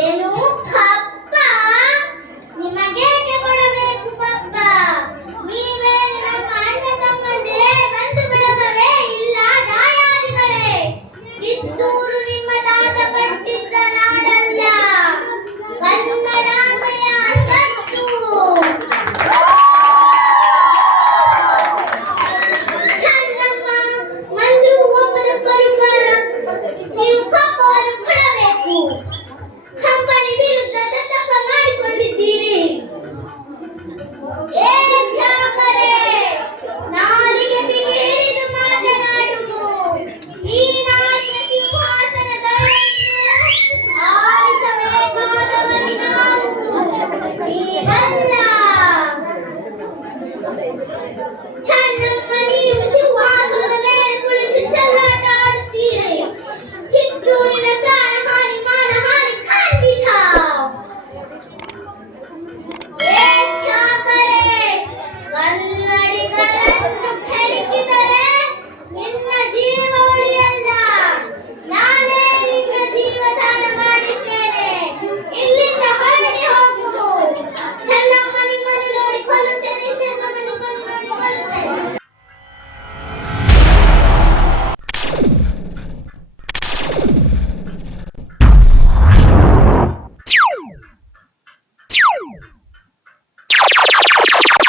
ఏమి 唱着那年我心幸。